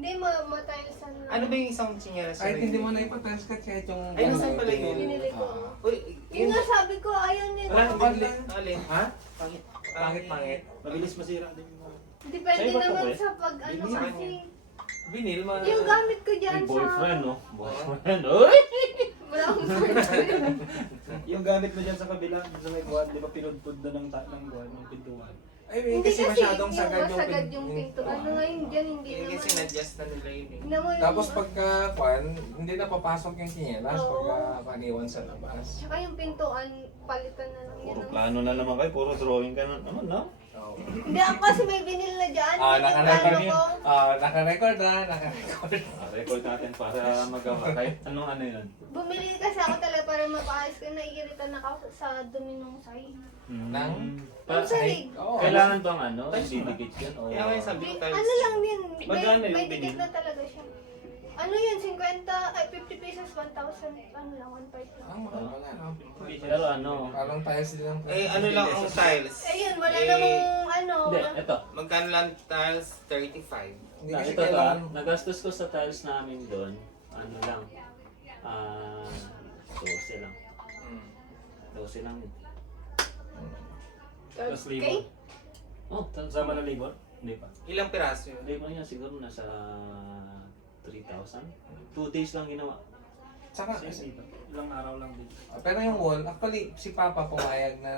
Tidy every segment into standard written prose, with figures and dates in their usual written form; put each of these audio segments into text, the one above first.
Hindi, matilesan lang. Ano ba yung isang tsinyera sa Kahit hindi mo na ipatiles ka kahit yung... Ay, nasaan pala yun? Binili ko. Uy, Yung nga sabi ko, ayaw niya. Wala, Wala. alin? Ha? Pangit. Pangit. Mabilis masira din yung mga... Depende Sa'yo ba to, naman eh? sa pag ano Binili kasi. Binil mo. Yung gamit ko dyan May sa... boyfriend, no? Boyfriend, oy! Wala akong boyfriend. Yung gamit mo dyan sa kabila, sa may kuwan, di ba pinudpud na ng kuwan, ng pintuan? Ay, Hindi kasi masyadong sagad yung... masagad yung pinto. Ano nga yun dyan, hindi Eh, naman. kasi na-adjust na nila yun eh. Naman, Tapos pagka, kwan, hindi na papasok yung kinyelas Oo. pagka paniwan sa labas. Tsaka yung pintuan, palitan na lang yun. Puro plano na naman kayo, puro drawing ka na naman, no? Oo. Hindi ako kasi may binil na dyan. Ah, Yung naka-record plano yun. ko. Naka-record naka-record. Record natin para magawa kayo. Anong ano yun? Bumili kasi ako talaga para mapaayos ko. Naiiritan na ako sa dumi nung sahig. Nang? Yung sahig. Oo. Kailangan bang ano? Didikit yun? O... Kaya may sabi ko tayo. Ano lang din. Magkano yung May binil? dikit na talaga siya. Ano yun? 50 pesos, 1,000. Ano lang, 1,500 lang. Ang mahal pala, no? Pero ano? Parang tiles din lang. Eh, ano lang ang tiles? Ayun, wala Eh, namang ano. Hindi, wala- ito. Magkano lang tiles? 35. Hindi kasi Ito kailangan... nagastos ko sa tiles namin doon, ano lang, 12 lang. Hmm. 12 lang. Plus labor. Oh, sama na labor? Hindi pa. Ilang piraso yun? Labor niya siguro nasa 3,000. 2 days lang ginawa. Tsaka, Kasi ilang araw lang din. pero yung wall, actually, si Papa pumayag na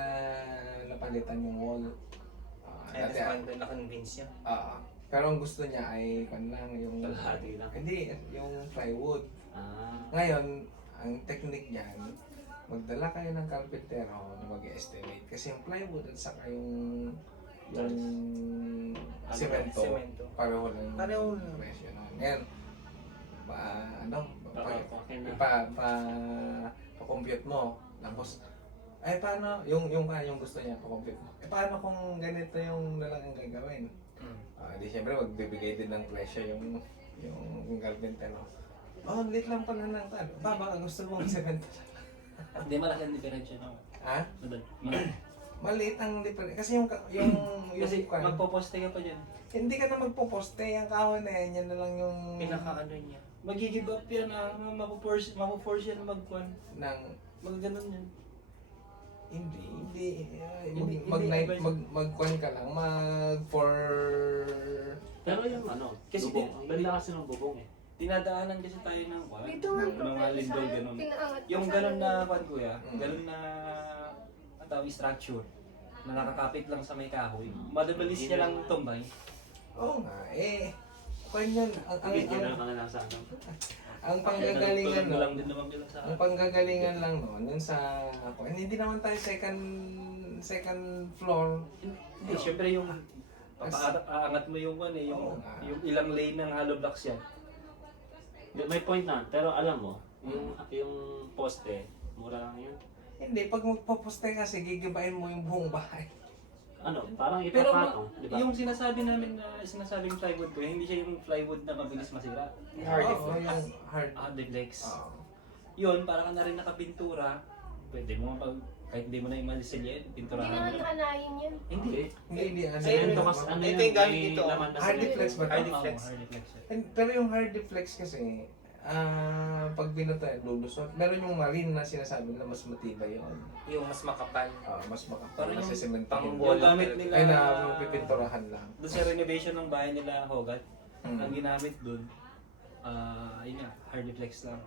napalitan yung wall. Ay, Dati, kasi na-convince niya. pero ang gusto niya ay, kan lang, yung... Kalahati lang. Hindi, yung plywood. Ah, Ngayon, ang technique niyan, magdala kayo ng carpentero na mag-estimate. Kasi yung plywood at saka yung semento, Semento. pareho lang Pareho yung lang. presyo nun. Ngayon, papapakin na. pa-compute mo. Tapos, ay paano, yung gusto niya, pa-compute mo. Eh paano kung ganito yung nalang ang gagawin? Hmm. Di syempre magbibigay din ng presyo yung carpentero. Oh, lit lang pala ng ano. Baka gusto mong semento. Hindi, malaki ang diferensya na. Ha? Malaki. Maliit ang difference. Kasi Kasi kwan, magpoposte ka pa dyan. hindi ka na magpo-poste. Ang kahoy na yan na lang yung... Pinaka-ano niya. Mag-give up yan na mapoforce yan na mag-kwan. ng... Mag-ganon yan. Hindi. Hindi Mag-kwan ka lang. Pero yung ano, Kasi bubong. Ang ganda kasi ng bubong eh. Dinadaanan kasi tayo ng kwan. Dito nga ng mga problema sa lindol akin. ganun. Pinaangat ko Yung sa ganun akin. na kwan kuya, Mm. ganun na ang tawag structure na nakakapit lang sa may kahoy. Madabilis niya lang tumbay. Oo nga. Kwan yan. Bigyan na ka na lang sa ano. Ang panggagalingan Tulad na no, lang din naman nila sa ang panggagalingan lang noon, yun sa ako. Hindi naman tayo second floor. Hindi, syempre yung aangat mo yung kwan eh, Oo nga. yung ilang lane ng hollow blocks yan. May point na, pero alam mo, yung poste, mura lang yun. Hindi, pag magpo-poste kasi gigibain mo yung buong bahay. Ano, parang Pero ipapatong, di ba? yung sinasabi namin na sinasabing plywood ko, hindi siya yung plywood na mabilis masira. Oo, yung hard. Deflex. Oo. Yun, para ka na rin nakapintura. Pwede mo kahit hindi mo na imasilya, Hindi pinturahan naman mo. nakanayin yun. Hindi. Hindi, ano Semento yun, kasi ano Ito yun, yung gamit may nito. laman na Hard semento. deflex ba? Hard Oo, deflex. hard deflex. Pero yung hard deflex kasi, pag binuta, lulusot. Meron yung marine na sinasabi na mas matibay yun. Yung mas makapal. Mas makapal Parang kasi yung semento. pang Yung wall. Yung gamit nila, ay na pipinturahan lang. doon sa renovation ng bahay nila Hogat, Mm. ang ginamit doon, yun nga, hard deflex lang.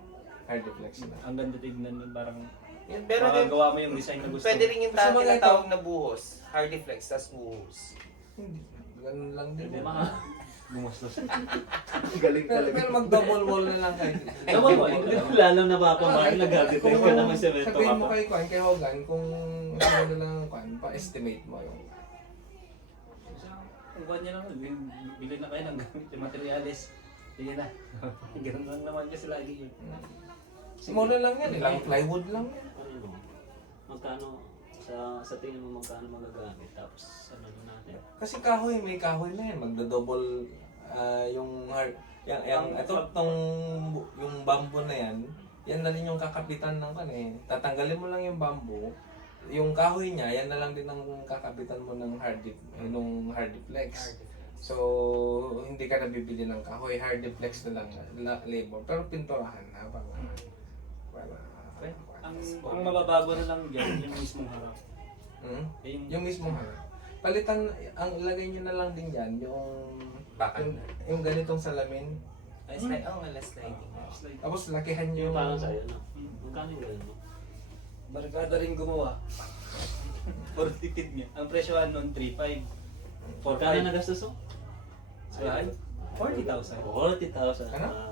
Hard deflex na. Ang ganda tignan nun, parang Pero din, gawa mo yung design na gusto. pwede rin yung Gusto mo na tinatawag na buhos. Hard deflex, tas buhos. Hindi, ganun lang din. Hindi mga Bumustos. galing Pero mag-double wall na lang kayo. Ewan ko, hindi ko lalo na papamahin na gabi Kung ko naman semento sabihin ka mo pa. kay Hogan, kung ano na lang pa-estimate mo yung Kung kanya lang, bili na kayo ng gamit, yung materials. Sige na. Ganun lang naman kasi lagi yun. mura lang yan, ilang plywood lang yan. Ano, magkano, sa tingin mo magkano magagamit, tapos ano na natin. Kasi kahoy, may kahoy na yan, magdo-double yung hard, yung bamboo na yan, yan na rin yung kakapitan ng kan eh. Tatanggalin mo lang yung bamboo, yung kahoy niya, yan na lang din ang kakapitan mo ng hard deflex. So, hindi ka nabibili ng kahoy, hardiplex na lang, labor. Pero pinturahan na, para Ang mababago na lang dyan, yung mismong harap. Yung mismong harap. Palitan, ang ilagay nyo na lang din dyan, Bakal. yung ganitong salamin. Ay, slide. Oh, wala sliding. Tapos lakihan Yung yung... parang sa'yo, no? Magkano yung gano'n mo? Barkada rin gumawa. For tipid niya. Ang presyohan nun, 3.5. Magkano nagastos mo? So, 40,000. 40,000. Ano? Ah.